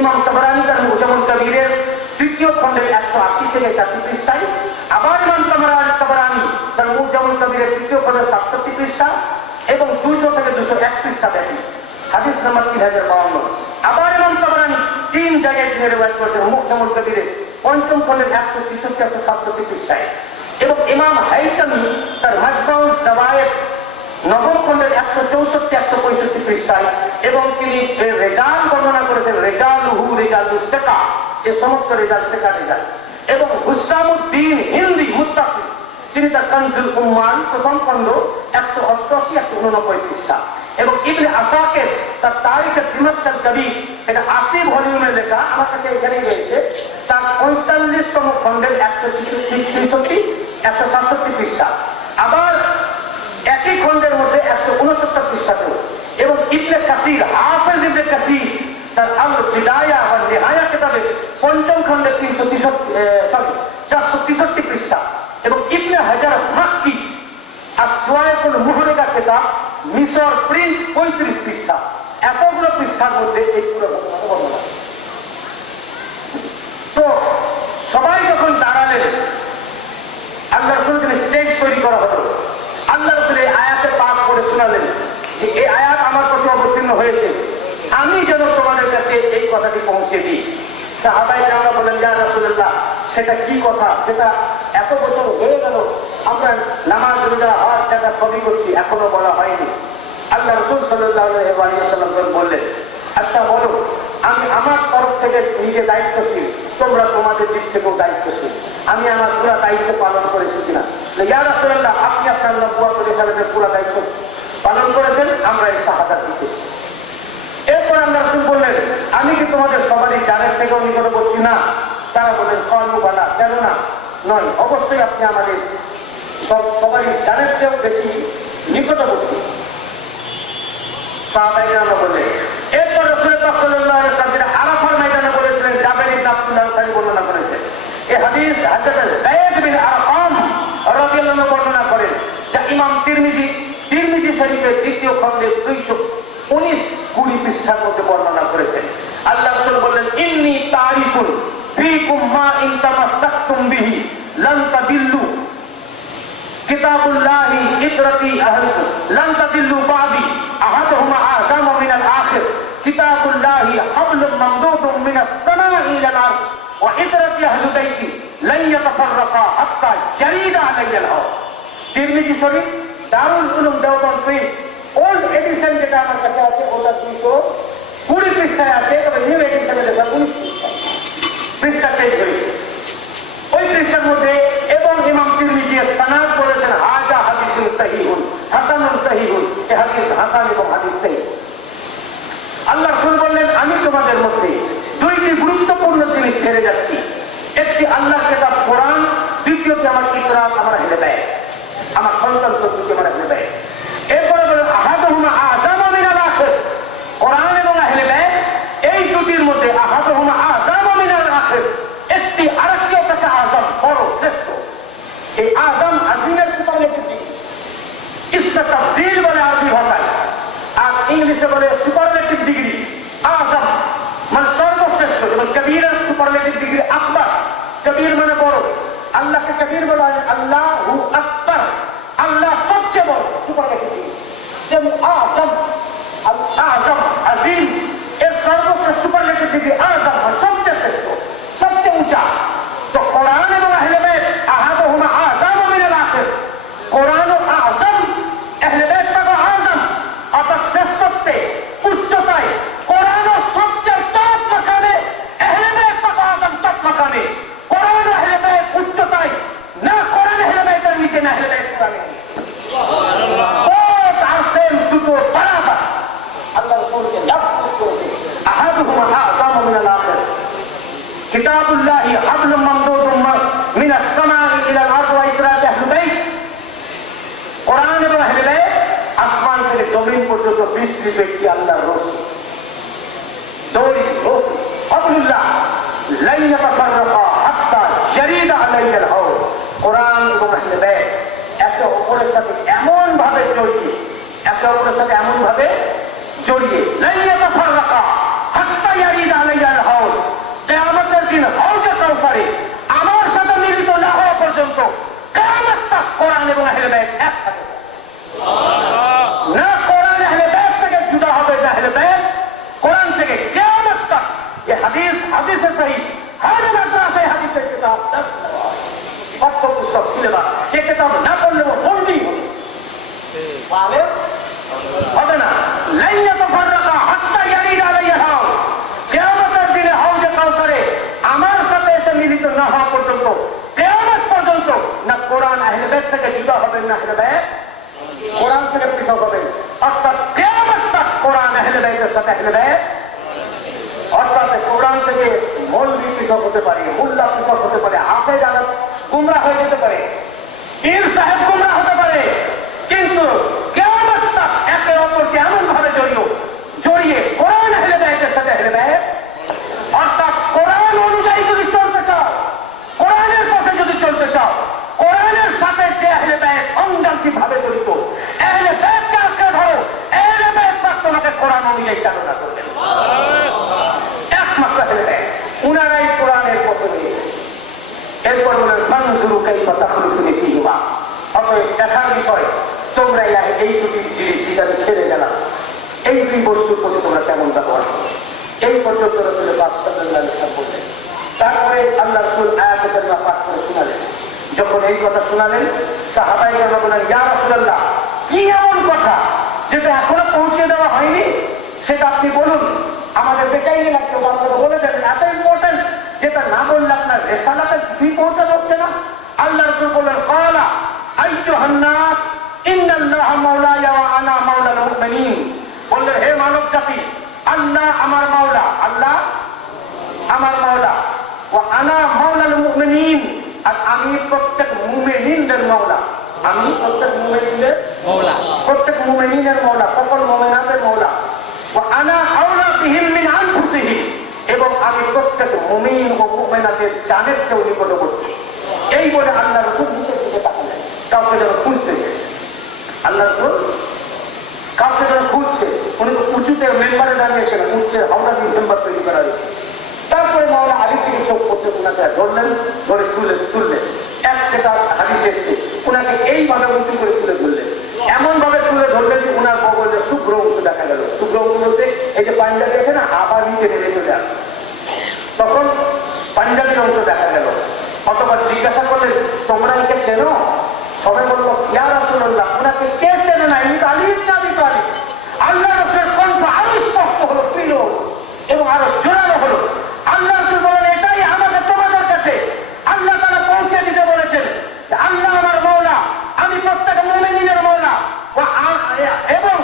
ইমাম তাবরানী তার মুজামুল কবিরের 3য় খণ্ডের 180 থেকে 81 পৃষ্ঠায়, আবার ইমাম তাবরানী তার মুজামুল কবিরের 3য় খণ্ডের 67 পৃষ্ঠা এবং 200 থেকে 201 পৃষ্ঠা দেখেন, হাদিস নাম্বার 3052। আবার ইমাম তাবরানী 3 জায়গায় তিনি রিওয়ায়াত করেছেন মুজামুল কবিরের 5ম খণ্ডের 166 167 পৃষ্ঠায়, এবং ইমাম হাইসামি তার মাজমাউজ জাওয়ায়েদ 9ম খণ্ডের 164 165 পৃষ্ঠায়, এবং তিনি রেজাল বর্ণনা করেছেন, রেজালুহু রেজালুস সিকা, এই সমস্ত রেজাল সিকা রেজাল। এবং হুসামউদ্দিন হিন্দি মুত্তাকি তিনি তার কানজুল উম্মান 1ম খণ্ড 188 189 পৃষ্ঠা, এবং ইবনে আসাকির তার তারিখে দিমাশক কবির, এটা 80 ভলিউমে লেখা, আমার কাছে এখানেই রয়েছে, তার 45তম খণ্ডের 166 167 পৃষ্ঠা, আবার একই খণ্ডের মধ্যে 169 পৃষ্ঠাতে, এবং ইবনে কাসির হাফেজ ইবনে কাসির তার আল বিদায়া ওয়া নিহায়া কিতাবে 5ম খণ্ডের 463 পৃষ্ঠা, এবং ইবনে হাজার মাক্কি আসওয়াইকুল মুহরিকা কিতাব মিশর প্রিন্ট 35 পৃষ্ঠা। এতগুলো পৃষ্ঠার মধ্যে এই পুরো ঘটনা বর্ণনা। তো সবাই যখন দাঁড়ালেন, আল্লাহ রাসূলের স্টেজ তৈরি করা হলো, আল্লাহ রাসূল এই আয়াতে পাঠ করে শোনালেন যে এই আয়াত আমার প্রতি অবতীর্ণ হয়েছে, আমি যেন তোমাদের কাছে এই কথাটি পৌঁছে দিই। সাহাবায়ে কেরাম বললেন, ইয়া রাসূলুল্লাহ, সেটা কি কথা? সেটা এত বছর হয়ে গেল, আমরা নামাজ রোজা হজ জাকাত সবই করছি, এখনো বলা হয়নি। আল্লাহ রাসূল সাল্লাল্লাহু আলাইহি ওয়াসাল্লাম বললেন, আচ্ছা বলো, আমি আমার তরফ থেকে নিজে দায়িত্বশীল, তোমরা তোমাদের দিক থেকেও দায়িত্বশীল, আমি আমার পুরো দায়িত্ব পালন করেছি কিনা? ইয়া রাসূলুল্লাহ, আপনি আপনার নবুয়ত রিসালাতের পুরো দায়িত্ব পালন করেছেন, আমরা এই শাহাদাত দিতেছি। এরপর আল্লাহ রাসূল বললেন, আমি কি তোমাদের সবারই জানের থেকেও নিকটবর্তী না? তারা বললেন, কালু বালা, কেন না? নয়, অবশ্যই আপনি আমাদের সবারই জানের চেয়েও বেশি নিকটবর্তী। সাহাবায়ে কেরাম বললেন। এরপর রাসূল পাক সাল্লাল্লাহু আলাইহি ওয়াসাল্লাম আরাফার ময়দানে বলেছিলেন, জাবের ইবনে আব্দুল্লাহ আনসারী বর্ণনা করেছেন, এই হাদিস হযরত যায়েদ বিন আরকাম রাদিয়াল্লাহু আনহু বর্ণনা করেন, যা ইমাম তিরমিজি শরীফের 2য় খণ্ডের 219-20 পৃষ্ঠার মধ্যে বর্ণনা করেছেন। আল্লাহ রাসূল বললেন, ইন্নী তারিকুন ফীকুম মা ইন তামাসসাকতুম বিহি লান তাদিল্লু কিতাবুল্লাহি ইকরাতি আহলুকুম লান তাদিল্লু বাদি আহাদুহুমা আযামু মিনাল আখির কিতাবুল্লাহি হাবলুম মামদুদুম মিনাস সামাই ইলাল আরদ ওয়া ইকরাতি আহলি বাইতি লান ইয়াতাফাররাকা হাত্তা ইয়ারিদা আলাইয়াল হাওয়া। Tirmidhi Sharif Darul Uloom Deoband print old edition যেটা আমার কাছে আছে, ওটা 220 পৃষ্ঠায় আছে, তবে নিউ এডিশনে দেখা 19 পৃষ্ঠা চেঞ্জ হয়েছে। ওই পৃষ্ঠার মধ্যে এবং ইমাম তিরমিজি সনদ বলেছেন, হাজা হাদিসুন সহিহুন হাসানুন সহিহুন, এই হাদিস হাসান এবং হাদিস সহিহ। আল্লাহ রাসূল বললেন, আমি তোমাদের মধ্যে 2টি গুরুত্বপূর্ণ জিনিস ছেড়ে যাচ্ছি, একটি আল্লাহর কিতাব কোরআন, দ্বিতীয়টি আমার ইকরাত, আমার আহলে বাইত, আমার সন্তান সন্ততি আমার আহলে বাইত। এরপরে বলেন, আহাদুহুমা আযামু মিনাল আখির, কোরআন এবং আহলে বাইত এই দুটির মধ্যে আহাদুহুমা আযামু মিনাল আখির, একটি আরেকটি থেকে আযম, বড়, শ্রেষ্ঠ। এই আযম আজিমের সুপারলেটিভ ডিগ্রি, ইসকা তাফসীর বলে আরবি ভাষায়, আর ইংলিশে বলে সুপারলেটিভ ডিগ্রি। আযম মানে সর্বশ্রেষ্ঠ, এবং কবীরের সুপারলেটিভ ডিগ্রি আকবার, কবীর মানে বড়। আল্লাহকে কবীর বলা হয়, আল্লাহু আকবার, আল্লাহ সবচেয়ে বড়, সুপারলেটিভ ডিগ্রি। যেমন আযম, আযম আজিম, এর সর্বশ্রেষ্ঠ সুপারলেটিভ ডিগ্রি আযম, সবচেয়ে শ্রেষ্ঠ, সবচেয়ে উঁচা। তো কোরআন এবং আহলে বাইত আহাদুহুমা আযামু মিনাল আখির, কোরআন ও আযম, আহলে বাইত তাও আযম, অর্থাৎ শ্রেষ্ঠত্বে, উচ্চতায় কোরআন সবচেয়ে টপ মাকামে, আহলে বাইত তাও আযম টপ মাকামে। কোরআন ও আহলে বাইত উচ্চতায়, না কোরআন আহলে বাইতের নিচে, না আহলে বাইত কোরআনের নিচে, সুবহানাল্লাহ। ও তার সেম দুটো বরাবর। আল্লাহ রাসূলকে লফজ করেছে, আহাদুহুমা আযামু মিনাল আখির কিতাবুল্লাহি হাবলুম মামদুদুম মিনাস সামাই ইলাল আরদ ওয়া ইকরাতি আহলি বাইত। কোরআন এবং আহলে বাইত আসমান থেকে জমিন পর্যন্ত বিস্তৃত একটি আল্লাহর রশি, দড়ি, রশি, হাবলুল্লাহ লান ইয়াতাফাররাকা হাত্তা ইয়ারিদা আলাইয়াল হাওদ। কোরআন এবং আহলে বাইত একে অপরের সাথে এমন ভাবে জড়িয়ে, একে অপরের সাথে এমন ভাবে জড়িয়ে, লান ইয়াতাফাররাকা হাত্তা ইয়ারিদা আলাইয়াল হাওদ, হাদিসের সহিহ, হর মাদ্রাসায় হাদিসের কিতাব, পাঠ্যপুস্তক, সিলেবাস, এ কিতাব না পড়লেও পড়তেই হবে। তাহলে হবে না। লান ইয়াতাফাররাকা হাত্তা ইয়ারিদ আলাইহিল হাউজ, কিয়ামতের দিনে হাউজে কাউসারে আমার সাথে এসে মিলিত না হওয়া পর্যন্ত, কিয়ামত পর্যন্ত না কোরআন আহলে বাইত থেকে জুদা হবেন, না আহলে বাইত কোরআন থেকে পৃথক হবেন। অর্থাৎ কিয়ামত তক কোরআন আহলে বাইতের সাথে আহলে বাইত, অর্থাৎ কোরআন থেকে মৌলবি পৃথক হতে পারে, মুল্লা পৃথক হতে পারে, হাফেজ আলেম গুমরাহ হয়ে যেতে পারে, পীর সাহেব গুমরাহ হতে পারে, কিন্তু কিয়ামত তক একে অপরকে এমন ভাবে জড়িয়ে কোরআন আহলে বাইতের সাথে আহলে বাইত, অর্থাৎ কোরআন অনুযায়ী যদি চলতে চাও, কোরআনের পথে যদি চলতে চাও, কোরআনের সাথে যে আহলে বাইত অঙ্গাঙ্গি ভাবে জড়িত, আহলে বাইতকে আঁকড়ে ধরো, আহলে বাইত তোমাকে কোরআন অনুযায়ী চালনা করবে, একমাত্র আহলে বাইত উনারাই কোরআনের পথে রয়েছে। এরপর বলেন ফানজুরু কাইফা তাখলুকুনা ফীহিমা, অতএব দেখার বিষয় তোমরা এই দুটি জিনিস যেটা আমি ছেড়ে গেলাম, এই দুই বস্তুর প্রতি তোমরা কেমন ব্যবহার করো। এই পর্যন্ত রাসূল পাক সাল্লাল্লাহু আলাইহি ওয়াসাল্লাম বললেন। তারপরে আল্লাহ রাসূল আয়াত কারিমা পাঠ করে শোনালেন। যখন এই কথা শোনালেন, সাহাবায়ে কেরাম বললেন, ইয়া রাসূলুল্লাহ, কি এমন কথা যেটা এখনো পৌঁছে দেওয়া হয়নি, সেটা আপনি বলুন, আমাদের বেচাই লাগছে, আপনাকে বলে দেবেন। এত ইম্পর্টেন্ট যেটা না বললে আপনার রেসালাতে কিছুই পৌঁছানো হচ্ছে না। আল্লাহ রাসূল বললেন, ক্বালা আইয়ুহান নাস ইন্নাল্লাহা মাওলায়া ওয়া আনা মাওলাল মুমিনিন, বললেন হে মানব জাতি, আল্লাহ আমার মাওলা, আল্লাহ আমার মাওলা, ওয়া আনা মাওলাল মুমিনিন, আর আমি প্রত্যেক মুমিনিনদের মাওলা, আমি প্রত্যেক মুমিনিনদের মাওলা, প্রত্যেক মুমিনিনের মাওলা, সকল মুমিনাতের মাওলা, ওয়া আনা আওলা বিহিম মিন আনফুসিহিম, এবং আমি প্রত্যেক মুমিন ও মুমিনাতের জানের চেয়ে নিকটবর্তী। এই বলে আল্লাহ রাসূল নিচের দিকে তাকালেন, কাউকে যেন খুঁজতেছে। আল্লাহ রাসূল কাউকে যেন খুঁজছে, উনি উঁচুতে মেম্বারে দাঁড়িয়েছেন, উঁচুতে হাওড়া দিয়ে মেম্বার তৈরি করা হয়েছে। তারপরে মাওলা আলীর দিকে চোখ করতে ওনাকে ধরলেন, ধরে তুললেন। একটা হাদিস এসছে, ওনাকে এইভাবে উঁচু করে তুলে ধরলেন, এমন ভাবে তুলে ধরলেন যে ওনার বগলে শুভ্র অংশ দেখা গেল। শুভ্র অংশ বলতে এই যে পাঞ্জাবি আছে না, আবার নিচে নেমে চলে আসে, তখন পাঞ্জাবির অংশ দেখা গেল। অথবা জিজ্ঞাসা করলেন, তোমরা একে চেনো? সবাই বললো, ইয়া রাসূলুল্লাহ, ওনাকে কে চেনে না, ইনি তো আলী ইবনে আবি তালিব। আল্লাহ রাসূলের কণ্ঠ আরো স্পষ্ট হলো, প্রিয় এবং আরো জোরালো হলো। আল্লাহ রাসূল বলেন, এটাই আমাদের তোমাদের কাছে আল্লাহ তাআলা পৌঁছে দিতে বলেছেন, আল্লাহ আমার মাওলা, আমি প্রত্যেক মুমিনের মাওলা, এবং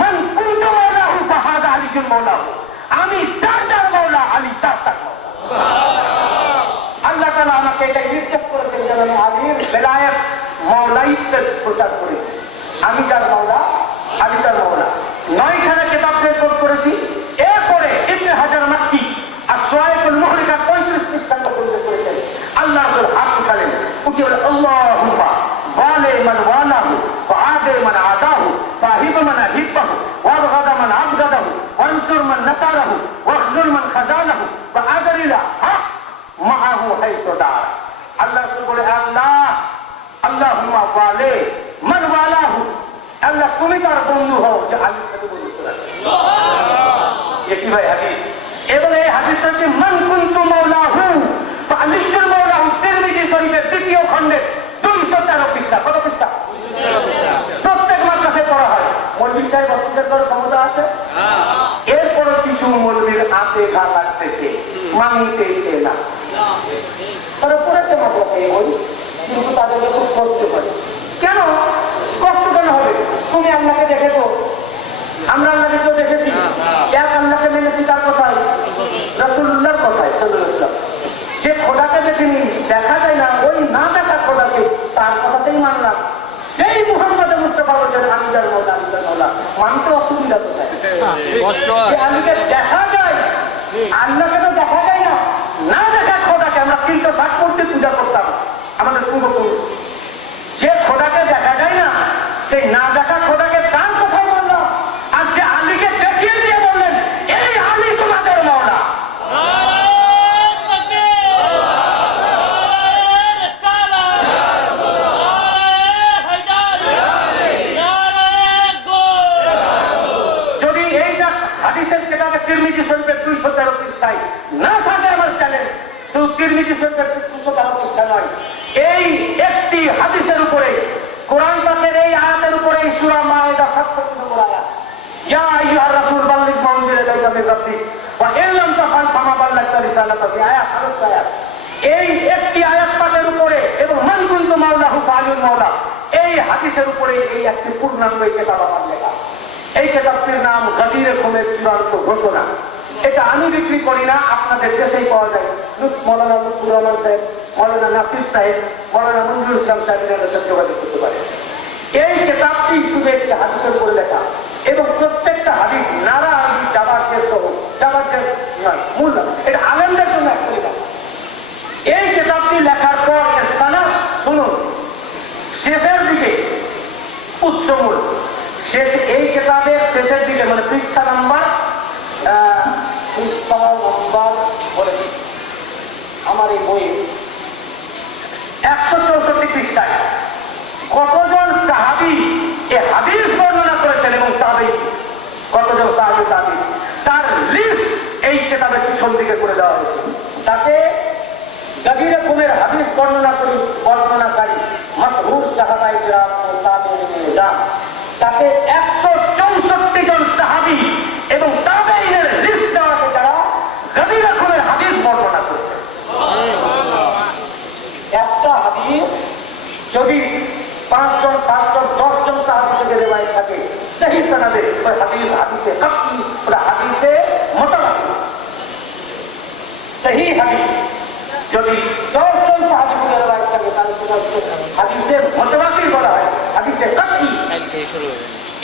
মান কুনতু মাওলাহু ফাহাদা আলিয়ুল মাওলাহু, আমি যার যার মাওলা, আলী তার তার মাওলা। আল্লাহ তাআলা আমাকে এটা নির্দেশ করেছেন যেন আমি আলীর বেলায়েত মাওলাইতের প্রচার করি। আমি যার মাওলা, আলী তার মাওলা। 9খানা কিতাব রেকর্ড করেছি। এরপরে ইবনে হাজার মাক্কি আস-সুওয়াইকুল মুহরিকা 35 পৃষ্ঠা উল্লেখ করেছেন। আল্লাহ রাসূল হাত উঠালেন, উঠে বলে, আল্লাহুম্মা ওয়ালি মান ওয়ালাহু ওয়া আদি মান আদাহু ফাহিব মান আহিব্বাহু ওয়াবগাদ মান আবগাদাহু ওয়ানসুর মান নাসারাহু ওয়াখজুল মান খাযালাহু ওয়া আদরিলা হক মাআহু হাইসু দার। আল্লাহ রাসূল বলে, আল্লাহ আল্লাহুম্মা ওয়ালি মান ওয়ালাহু, আল্লাহ তুমি তার বন্ধু হও যে আলীর সাথে বন্ধু করে। সুবহানাল্লাহ, কি ভাই হাদিস। এবং এই হাদিসটা কি মান কুনতু মাওলাহু ফাআলিয়ুল মাওলাহু, তিরমিজি শরীফের 2য় খণ্ডে 213 পৃষ্ঠা। কত পৃষ্ঠা? প্রত্যেক মাদ্রাসায় পড়া হয়। মৌলভী সাহেব অস্বীকার করার ক্ষমতা আছে? এরপর কিছু মৌলভীর হাতে ঘা লাগতেছে, মানিতেছে না, তারা পড়েছে মাদ্রাসায় ওই, কিন্তু তাদেরকে খুব কষ্ট হয়। কেন কষ্ট কেন হবে? তুমি আল্লাহকে দেখেছো, আমরা আল্লাহকে তো দেখেছি, এক আল্লাহকে মেনেছি তার কথায়, রাসূলুল্লাহর কথায় সাল্লাল্লাহু আলাইহি ওয়াসাল্লাম। যে খোদাকে দেখিনি, দেখা যায় না, ওই না দেখা খোদাকে তার কথাতেই মানলাম। সেই মুহাম্মদ মুস্তাফা বলেন, আমি যার মাওলা, আমি যার মাওলা, মানতে অসুবিধা কোথায়? যে আল্লাহকে দেখা যায়, আল্লাহকে তো দেখা যায় না, না দেখা খোদাকে আমরা 360 করতে পূজা করতাম আমাদের পূর্বপুরুষ। যে খোদাকে দেখা যায় না, সেই না দেখা খোদাকে কার কথাই বললাম, আর যে আলীকে দেখিয়ে দিয়ে বললেন, এই আলী তোমাদের মাওলা। যদি এই হাদিসের কিতাবে তিরমিজি শরীফের 213 পৃষ্ঠায় না থাকে আমার তিরমিজি শরীফের 213 পৃষ্ঠা নয়, এই একটি হাদিসের উপরে কোরআন পাকের এই আয়াতের উপরে সূরা মায়েদা 67 নম্বর আয়াত, ইয়া আইয়ুহার রাসূল বাল্লিগ মা উনজিলা ইলাইকা মির রাব্বিক ওয়া ইন লাম তাফআল ফামা বাল্লাগতা রিসালাতাহু, আয়াত আলোচ্য আয়াত। এই একটি আয়াত পাকের উপরে এবং মান কুনতু মাওলাহু ফাআলিল মাওলা, এই হাদিসের উপরে এই একটি পূর্ণাঙ্গ কিতাব আমার লেখা। এই কিতাবটির নাম গাদিরে খুমের চূড়ান্ত ঘোষণা। এটা আমি বিক্রি করি না, আপনাদের দেশেই পাওয়া যায়। মৌলানা লুৎফুর রহমান সাহেব, মৌলানা নাসির সাহেব, মৌলানা মঞ্জুর ইসলাম সাহেবের সাথে যোগাযোগ করতে পারে। এই কিতাবটি শুধু একটি হাদিসের উপরে লেখা এবং প্রত্যেকটা হাদিস নারা আরবি জাবারকে সহ, জাবারকে নয়, মূল এটা আলেমদের জন্য একসাথে লেখা। এই কিতাবটি লেখার পর সানাদ শুনুন, শেষের দিকে উৎসমূল শেষ, এই কিতাবের শেষের দিকে মানে পৃষ্ঠা নাম্বার বলে আমার এই বইয়ে 164 পৃষ্ঠায় কতজন সাহাবী এ হাদিস বর্ণনা করেছেন এবং তাবেঈ কতজন সাহাবী তাবেঈ তার লিস্ট এই কিতাবের পিছন দিকে করে দেওয়া হয়েছে। তাতে গাদিরে খুমের হাদিস বর্ণনাকারী মাশহুর সাহাবায়ে কিরাম ও তাবেঈন নিজাম, তাতে 164 জন সাহাবী এবং তাবেঈনের লিস্ট দেওয়া আছে যারা গাদিরে খুমের হাদিস বর্ণনা করেছে। একটা হাদিস যদি 5 জন 7 জন 10 জন সাহাবী থেকে রিওয়ায়াত থাকে সহি সনদে, ওই হাদিসে কাকি, ওই হাদিসে মুতাওয়াতির। সহি হাদিস যদি 10 জন সাহাবী থেকে রিওয়ায়াত থাকে তাহলে সেটা হাদিসে মুতাওয়াতির বলা হয়, হাদিসে কাকি।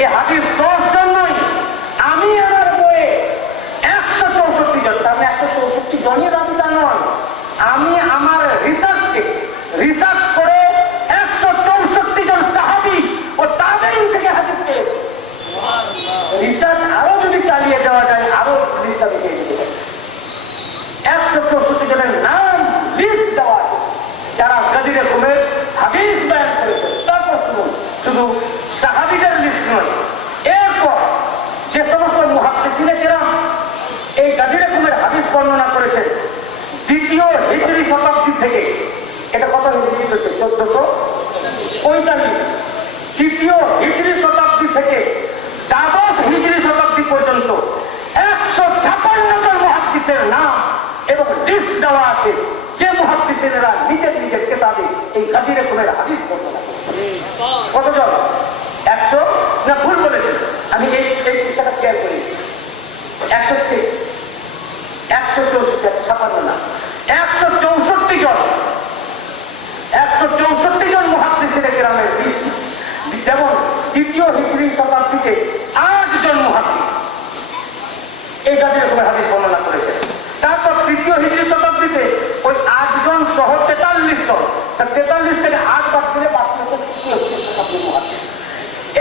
এই হাদিস 10 জন নয়, আমি আমার বইয়ে 164 জন, তার মানে 164 জনই রাবিতা নয়, আমি আমার রিসার্চ করে 164 জন সাহাবী ও তাবেঈন থেকে হাদিস পেয়েছি। রিসার্চ আরো যদি চালিয়ে দেওয়া যায় আরো লিস্টটা বেরিয়ে যেতে পারে। 164 জনের নাম লিস্ট দেওয়া আছে যারা গাদিরে খুমের হাদিস বয়ান করেছে। তারপর শুধু সাহাবীদের লিস্ট নয়, এরপর যে সমস্ত মুহাদ্দিসিনে কেরাম এই গাদিরে খুমের হাদিস বর্ণনা করেছে 2য় হিজরি শতাব্দী থেকে, এটা কত হিজরি হচ্ছে 1445, 2য় হিজরি শতাব্দী থেকে 12 হিজরি শতাব্দী পর্যন্ত 156 জন মুহাদ্দিসের নাম এবং লিস্ট দেওয়া আছে যে মুহাদ্দিসিনেরা নিজের কিতাবে এই গাদিরে খুমের হাদিস বর্ণনা করেছে। কতজন? 100 না ভুল বলেছেন, আমি এই পৃষ্ঠাটা ক্লিয়ার করি, 164 না 164 জন, 164 জন মুহাদ্দিসিনে কেরামের লিস্ট। যেমন 2য় হিজরি শতাব্দীতে 8 জন মুহাদ্দিস এই গাদিরে খুমের হাদিস বর্ণনা করেছেন। তারপর 3য় হিজরি শতাব্দীতে ওই 8 জন সহ 43 জন, 43 থেকে 8 বাদ দিলে বাকি হচ্ছে 3য় হিজরি শতাব্দীর মুহাদ্দিস।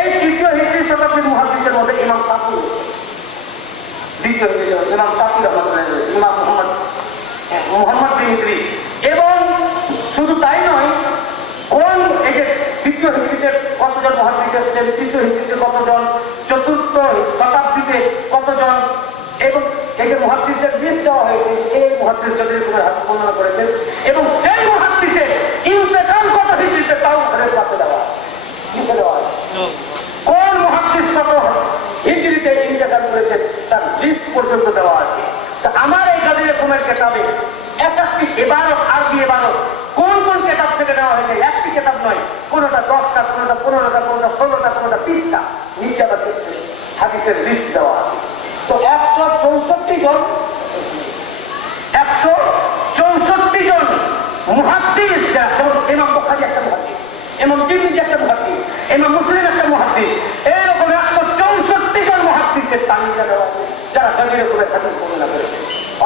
এই 3য় হিজরি শতাব্দীর মুহাদ্দিসের মধ্যে ইমাম শাফি রয়েছে, 2য় হিজরি ইমাম শাফি রহমাতুল্লাহ, ইমাম মুহাম্মদ বিন ইদ্রিস। এবং শুধু তাই নয়, কোন এই যে 2য় হিজরিতে কতজন মুহাদ্দিস এসেছেন, 3য় হিজরিতে কতজন, 4র্থ শতাব্দীতে কতজন, এবং এই যে মুহাদ্দিসদের লিস্ট দেওয়া হয়েছে, এই মুহাদ্দিস গাদিরে খুমের হাদিস বর্ণনা করেছেন এবং সেই মুহাদ্দিসের ইন্তেকাল কত হিজরিতে তাও ঘরের পাশে দেওয়া কোন মুহাদ্দিস কত হিজরিতে ইন্তেকাল করেছেন তার লিস্ট পর্যন্ত দেওয়া আছে। তা আমার এই গাদিরে খুমের কিতাবে একটি ইবারত, আরবি ইবারত কোন কোন কিতাব থেকে নেওয়া হয়েছে, একটি কিতাব নয়, কোনটা 10টা, কোনটা 15টা, কোনটা 16টা, কোনটা 20টা, নিচে আবার হাদিসের লিস্ট দেওয়া আছে। তো 164 জন মুহাদ্দিস, যেমন ইমাম বুখারী একটা মুহাদ্দিস, ইমাম তিরমিজি একটা মুহাদ্দিস, ইমাম মুসলিম একটা মুহাদ্দিস, এরকম 164 জন মুহাদ্দিসের তালিকা দেওয়া আছে যারা গাদিরে খুমের হাদিস বর্ণনা করেছে।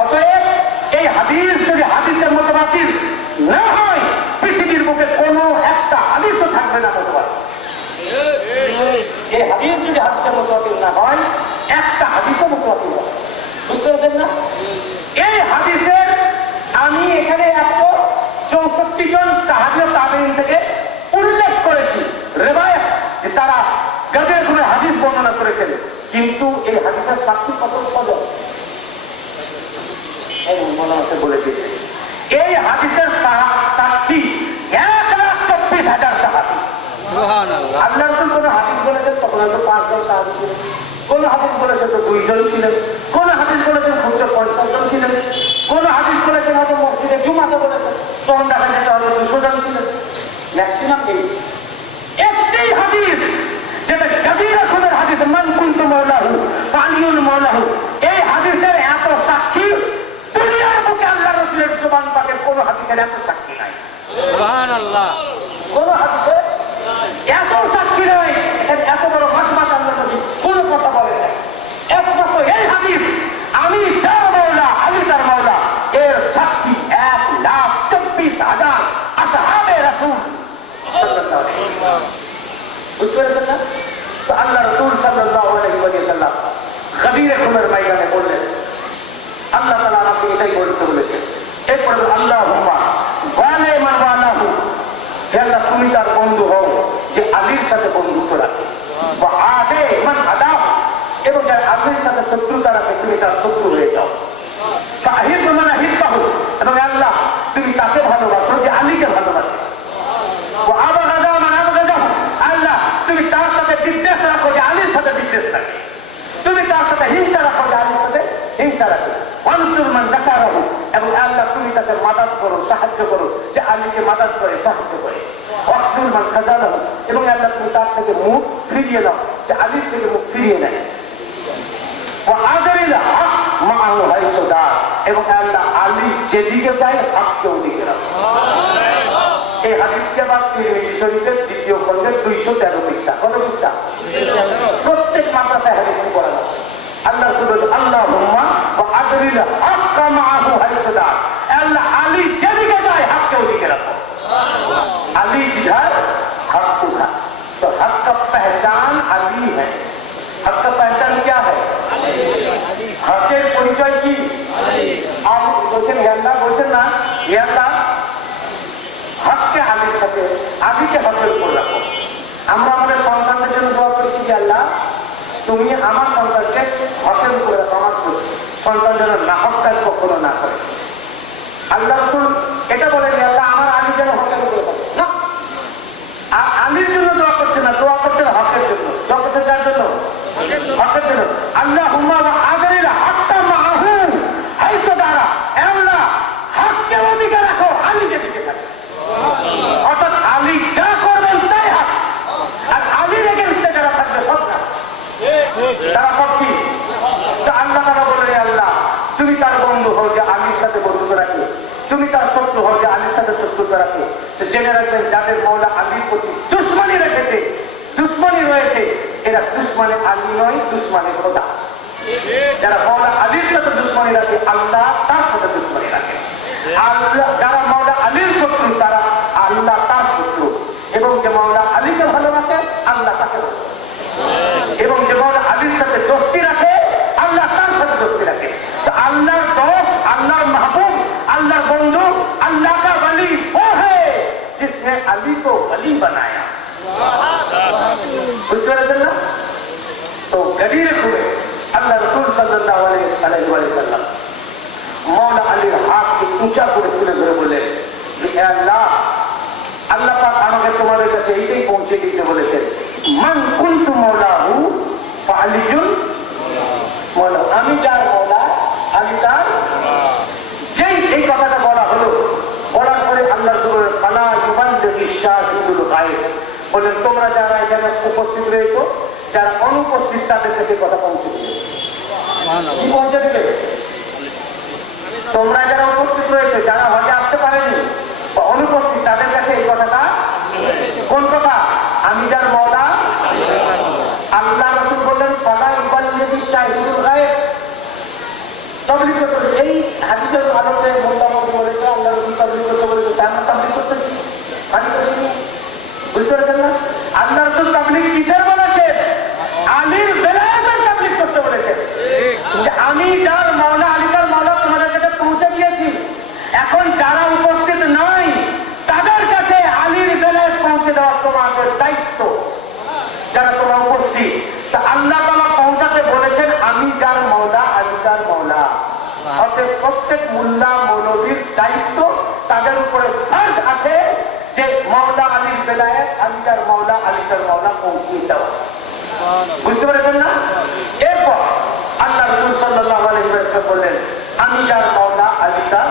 অতএব এই হাদিস যদি হাদিসের মুতাওয়াতির না হয়, পৃথিবীর বুকে কোনো একটা হাদিসও থাকবে না মুতাওয়াতির। এই হাদিস যদি হাদিসের মুতাওয়াতির না হয়, একটা হাদিসও মুতাওয়াতির হবে। বুঝতে পারছেন না? এই হাদিসের আমি এখানে 164 জন সাহাবী ও তাবেঈন থেকে উল্লেখ করেছি রিওয়ায়াত যে তারা গাদিরে খুমের হাদিস বর্ণনা করেছেন, কিন্তু এই হাদিসের সাক্ষী কতজন? এই মনে বলে দিয়েছে এই হাদিসের সাক্ষী 1,24,000 সাহাবী। আল্লাহ রাসূল কোন হাদিস বলেছেন তখন হয়তো 5 জন সাহাবী ছিলেন, কোন হাদিস বলেছেন তো 2 জন ছিলেন, কোন হাদিস বলেছেন খুব 50 জন ছিলেন, কোন হাদিস বলেছেন হয়তো মসজিদে জুমাতে বলেছেন তখন দেখা যেতে হয়তো 200 জন ছিলেন। ম্যাক্সিমাম একটি হাদিস যেটা কাবীরা খুনের হাদিস, মান কুনতু মাওলাহু ফালিউল মাওলাহু, এই হাদিসের এত সাক্ষী দুনিয়ার বুকে আল্লাহ রাসূলের জবান পাকে কোন হাদিসের এত সাক্ষী নাই। সুবহানাল্লাহ। কোন হাদিসে এত সাক্ষী নাই, এত বড় মাসমাস আল্লাহ নবী কোন কথা বলে নাই। একমাত্র এই হাদিস আমি যার মাওলা আলী তার মাওলা, এর সাক্ষী 1,24,000 আসহাবে রাসূল সাল্লাল্লাহু আলাইহি ওয়াসাল্লাম। বুঝতে পেরেছেন না? তো আল্লাহ রাসূল সাল্লাল্লাহু আলাইহি ওয়াসাল্লাম গভীরে খুনের ময়দানে বললেন, আল্লাহ তাআলা আমাকে এটাই বলতে বলেছেন। এরপর আল্লাহুম্মা ওয়ালা মান ওয়ালাহু, হে আল্লাহ তুমি তার বন্ধু হও যে আলীর সাথে বন্ধুত্ব রাখে, ওয়া আদে মান আদাহ, এবং যারা আলীর সাথে শত্রুতা রাখে তুমি তার শত্রু হয়ে যাও। ফাহিদ মান আহিব্বাহু, এবং আল্লাহ তুমি তাকে ভালোবাসো যে আলীকে ভালোবাসে। ওয়া আবগাদা মান আবগাদাহু, আল্লাহ তুমি তার সাথে বিদ্বেষ রাখো যে আলীর সাথে বিদ্বেষ রাখে। তুমি তার সাথে হিংসা রাখো যে আলীর সাথে হিংসা রাখে। ওয়ানসুর মান নাসারাহু, এবং আল্লাহ তুমি তাকে মাদদ করো, সাহায্য করো যে আলীকে মাদদ করে, সাহায্য করে। ওয়াকসুর মান খাযালাহু, এবং আল্লাহ তুমি তার থেকে মুখ ফিরিয়ে দাও যে আলীর থেকে মুখ ফিরিয়ে নেয়। ওয়া আদরিল হক মাআহু হাইসু দা, এবং আল্লাহ আলী যেদিকে যায় হককে ওদিকে রাখো। এই হাদিসকে আবার তিরমিজি শরীফের 2য় খণ্ডের 213 পৃষ্ঠা। কত পৃষ্ঠা? প্রত্যেক মাদ্রাসায় হাদিসটি পড়া যায়। আল্লাহ রাসূল আল্লাহুম্মা ওয়া আদরিল হক মাআহু হাইসু দা, আল্লাহ আলী যেদিকে যায় হককে ওদিকে রাখো। আলী जिधर हक उधर, तो हक का पहचान अली है। हक का पहचान क्या है? हकेर परिचय की आप বলছেন আল্লাহ, বলছেন না হে আল্লাহ হককে আলীর সাথে, আলীকে হকের উপর রাখো। আমরা আমাদের সন্তানদের জন্য দোয়া করছি যে আল্লাহ তুমি আমার সন্তানকে হকের উপরে রাখো, আমার সন্তান যেন নাহক কাজ কখনো না করে। আল্লাহ রাসূল এটা বলেন আল্লাহ আমার আলী যেন হকের উপরে রাখো না, আর আলীর জন্য দোয়া করছে না, দোয়া করছেন হকের জন্য। দোয়া করছেন কার জন্য? হকের জন্য। আল্লাহুম্মা ওয়া আদরিল হাক্কা মাআহু হাইসু দারা, আল্লাহ হককে ওদিকে রাখো আলী যেদিকে থাকে। অর্থাৎ আলী যা করবেন তাই হক, আর আলীর এগেইনস্টে যারা থাকবে সব না, তারা সব কি? আল্লাহ তাআলা বলেন আল্লাহ তুমি তার বন্ধু হও যে আলীর সাথে বন্ধুত্ব রাখে, তুমি তার শত্রু হও যে আলীর সাথে শত্রুতা রাখে। তো জেনে রাখবেন যাদের মাওলা আলীর প্রতি দুশমনী রেখেছে, দুশমনী রয়েছে, এরা দুশমনে আলী নয়, দুশমনে খোদা। যারা মাওলা আলীর সাথে দুশমনী রাখে আল্লাহ তার সাথে দুশমনী রাখে। আল্লাহ যারা মাওলা আলীর শত্রু তারা আল্লাহ তার শত্রু, এবং যে মাওলা আলীকে ভালোবাসে আল্লাহ তাকে ভালোবাসে, এবং যে মাওলা আলীর সাথে দোস্তি রাখে আল্লাহ তার সাথে দোস্তি রাখে। তো আল্লাহর দোস্ত, আল্লাহর মাহবুব, আল্লাহর বন্ধু, আল্লাহ का वली वो है जिसने अली को वली बनाया। বুঝতে পেরেছেন না? তো গভীরে খুলে আল্লাহ রাসূল সাল্লাল্লাহু আলাইহি ওয়াসাল্লাম মাওলা আলীর হাতকে উঁচা করে তুলে ধরে বলেন, আল্লাহ আল্লাহ পাক আমাকে তোমাদের কাছে এইটাই পৌঁছে দিতে বলেছেন, মান কুনতু মাওলাহু ফাআলিয়ুন মাওলা, আমি যার মাওলা আলী তার। যেই এই কথাটা বলা হলো, বলার পরে আল্লাহ রাসূল ফালা ইউবাল্লিগু শাহিদুল গায়ব বলেন, তোমরা যারা এখানে উপস্থিত রয়েছো, যারা অনুপস্থিত তাদের কাছে কথা পৌঁছে দিবে। কি পৌঁছে দিবে? তোমরা যারা উপস্থিত রয়েছে, যারা হজে আসতে পারেনি বা অনুপস্থিত তাদের কাছে এই কথাটা। কোন কথা? আমি যার মাওলা। আল্লাহ রাসূল বললেন ফালা ইউবাল্লিগু শাহিদুল গায়ব। তাবলীগ করতে, এই হাদিসের আলোকে মোল্লামকে বলেছে আল্লাহ রাসূল তাবলীগ করতে বলেছে, তার না তাবলীগ করতেছি মানে করছি। বুঝতে পারছেন না? আল্লাহ রাসূল তাবলীগ কিসের বলেছেন? আলীর বেলায়েতের তাবলীগ করতে বলেছেন। যে আমি যার মাওলা আলী তার মাওলা তোমাদের কাছে পৌঁছে দিয়েছি, এখন যারা উপস্থিত নাই তাদের কাছে আলীর বেলায়েত পৌঁছে দেওয়া তোমাদের দায়িত্ব। যারা তোমরা উপস্থিত, তা আল্লাহ তাআলা পৌঁছাতে বলেছেন আমি যার মাওলা আলী তার মাওলা। অতএব প্রত্যেক মুল্লা মৌলবীর দায়িত্ব, তাদের উপরে ফরজ আছে যে মাওলা আলীর বেলায়েত আলিদার মাওলা পৌঁছিয়ে দেওয়া। বুঝতে পেরেছেন না? এরপর আল্লাহ রাসূল সাল্লাল্লাহু আলাইহি ওয়াসাল্লাম বললেন, আমি যার মাওলা আলী তার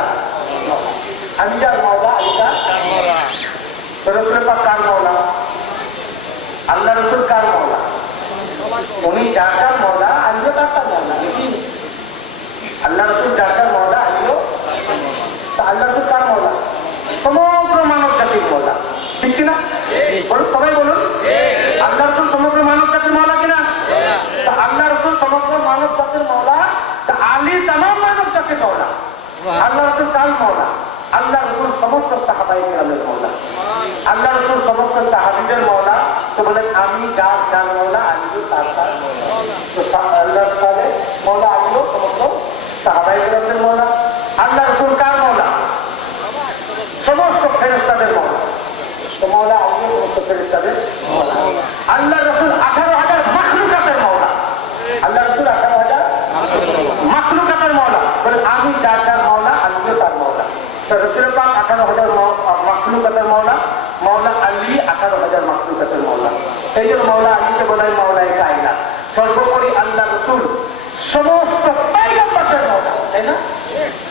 রাসূল পাক কার মাওলা? আল্লাহ রাসূল কার মাওলা? উনি যার যার মাওলা, আলীও তার মাওলা। আল্লাহ রাসূল যার যার মাওলা, আলীও আল্লাহ রাসূল কার মাওলা? সমগ্র মানব জাতির মাওলা। ঠিক কিনা? বলুন, সবাই বলুন। আল্লাহ রাসূল সমগ্র মানব জাতির মাওলা কিনা? আল্লাহ রাসূল সমগ্র মানব জাতির মাওলা, আলী তামাম মানব জাতির মাওলা। আল্লাহ রাসূল কার মাওলা? আল্লাহ রাসূল সমস্ত সাহাবায়ে কেরামের মাওলা। আল্লাহ রাসূল সমস্ত সাহাবীদের মাওলা। তো বলেন, আমি যার যার মাওলা, আলীও তার মাওলা। তো আল্লাহ তাআলা মাওলা আলীও সমস্ত সাহাবায়ে কেরামের মাওলা। আল্লাহ রাসূল কার মাওলা? সমস্ত ফেরেশতাদের মাওলা। তো মাওলা আলীও সমস্ত ফেরেশতাদের মাওলা। আল্লাহ রাসূল 18,000 মাখলুকাতের মাওলা। আল্লাহ রাসূল 18,000 মাখলুকাতের মাওলা। বলে, আমি যার যার মাওলা, আলীও তার মাওলা। তো রাসূল পাক 18,000 মাখলুকাতের মাওলা, মাওলা আলী 18,000 মাখলুকাতের মাওলা। এই জন্য মাওলা আলীকে বলা হয় মাওলায়ে কায়নাত। সর্বোপরি আল্লাহ রাসূল সমস্ত পয়গম্বরদের মাওলা, তাই না?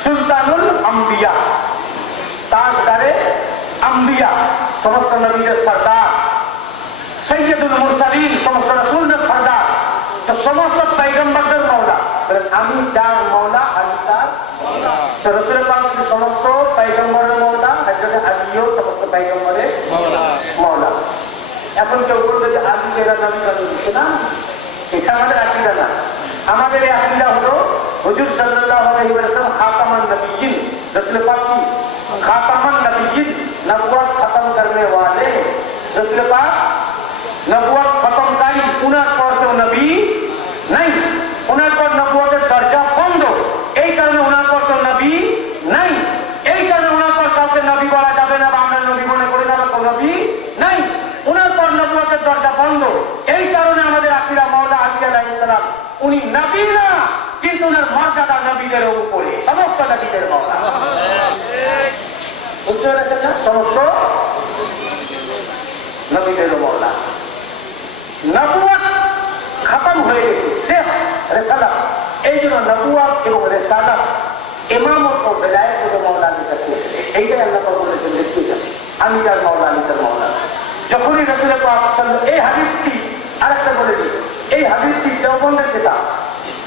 সুলতানুল আম্বিয়া, তাজদারে আম্বিয়া, সমস্ত নবীদের সরদার, সৈয়দুল মুরসালিন, সমস্ত রাসূলদের সরদার। তো সমস্ত পয়গম্বরদের মাওলা। আমি যার মাওলা, আলী তার মাওলা। তো রাসূল পাক সমস্ত পয়গম্বরের মাওলা, হযরত আলীও সমস্ত পয়গম্বরের মাওলা। এখন কেউ বলবে যে আলী এরা নবী কেন দিচ্ছে না? এটা আমাদের আকীদা না। আমাদের এই আকীদা হলো হুজুর সাল্লাল্লাহু আলাইহি ওয়াসাল্লাম খাতামান নবিয়্যিন। রাসূল পাক কি খাতামান নবিয়্যিন, নবুয়ত খতম করনে वाले। রাসূল পাক নবুয়ত খতমকারী, উনার পর তো নবী নাই, উনার পর নবুয়তের দরজা বন্ধ। এই কারণে উনার পর তো নবী নাই। এই কারণে উনার পর কাউকে নবী বলা যাবে না, বা আমরা নবী মনে করি না, বা নবী নাই। উনার পর নবুয়তের দরজা বন্ধ। এই কারণে আমাদের আকীদা মাওলা আলী আলাইহিস সালাম উনি নবী না, কিন্তু উনার মর্যাদা নবীদের উপরে, সমস্ত নবীদের মাওলা। বুঝতে পেরেছেন না? সমস্ত নবীদের মাওলা। নবুয়ত খতম হয়ে গেছে, শেষ রিসালাত। এই জন্য নবুয়ত এবং রিসালাত, ইমামত ও বেলায়েত হলো মাওলা আলীর কাছে এসেছে। এইটাই আল্লাহ পাক বলেছেন, দেখুন আমি যার মাওলা, আলী তার মাওলা। যখনই রাসূল পাক সাল্লাল্লাহু, এই হাদিসটি আরেকটা বলে দিই, এই হাদিসটি দেওবন্দের কিতাব,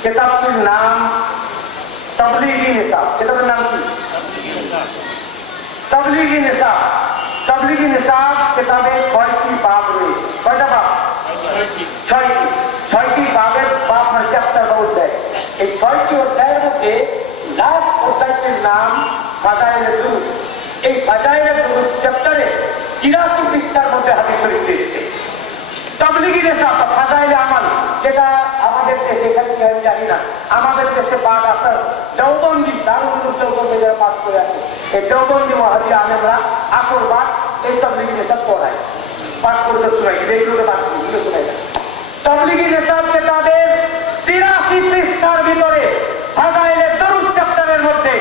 কিতাবটির নাম তাবলীগি নিসাব। কিতাবের নাম কি? তাবলীগি নিসাব। তাবলীগি নিসাব কিতাবে 6টি বাব রয়েছে। কয়টা বাব? 6টি। 6টি বাবের বাব মানে চ্যাপ্টার বা অধ্যায়। এই 6টি অধ্যায়ের মধ্যে লাস্ট অধ্যায়টির নাম ফাজাইলে দুরূদ। এই ফাজাইলে দুরূদ চ্যাপ্টারে 83 পৃষ্ঠার মধ্যে হাদিস শরীফ দিয়েছে। তাবলীগি নিসাব বা ফাজাইলে আমাল, যেটা আমাদের দেশে, এখানে আমি জানি না, আমাদের দেশে বাদ আসার দেওবন্দি, দারুল উলূম দেওবন্দে যারা পাস করে আছে, এই দেওবন্দি ওয়াহাবি আলেমরা আসর বাদ এই তাবলীগি নিসাব পড়ায়, পাঠ করতে শোনায়, এইগুলোকে পাঠ করতে শোনায় না। তাবলীগি নিসাব কিতাবের 83 পৃষ্ঠার ভিতরে ফাজাইলে দুরূদ চ্যাপ্টারের মধ্যে